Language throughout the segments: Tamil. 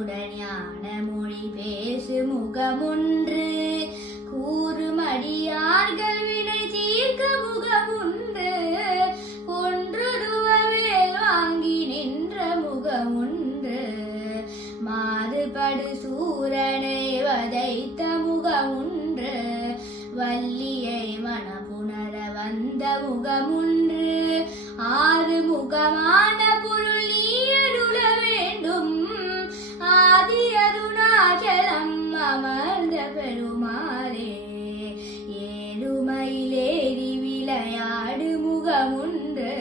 ஈசனுடன் ஞான மொழி பேசு முகமொன்று கூறுமடியார்கள் வினை தீர்க்க முகமொன்று ஒன்றுருவவேல் வாங்கி நின்ற முகமொன்று மாறுபடு சூரனை வதைத்த முகமொன்று வள்ளியை மனப்புணர வந்த முகமொன்று ஆறு முகமான பொருள் நீ அருள வேண்டும் ஆதி அருணாச்சலம் அமர்ந்த பெருமாளே ஏழுமயிலேறி விளையாடு முகமொன்று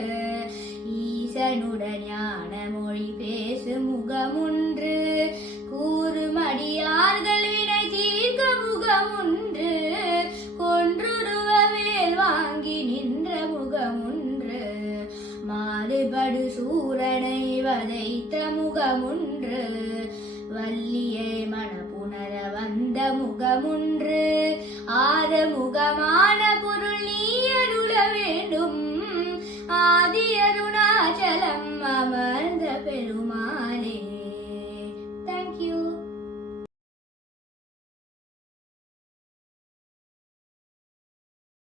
ஈசனுடன் ஞான மொழி பேசு முகமொன்று கூறுமடியார்கள் வினை தீர்க்க முகமொன்று கொன்றுருவவேல் வாங்கி நின்ற முகமொன்று மாறுபடு சூரனை வதைத்த முகமொன்று வள்ளியை மனப்புணர வந்த முகமொன்று ஆறு முகமான பொருள் நீ அருள வேண்டும் ஆதி அருணாச்சலம்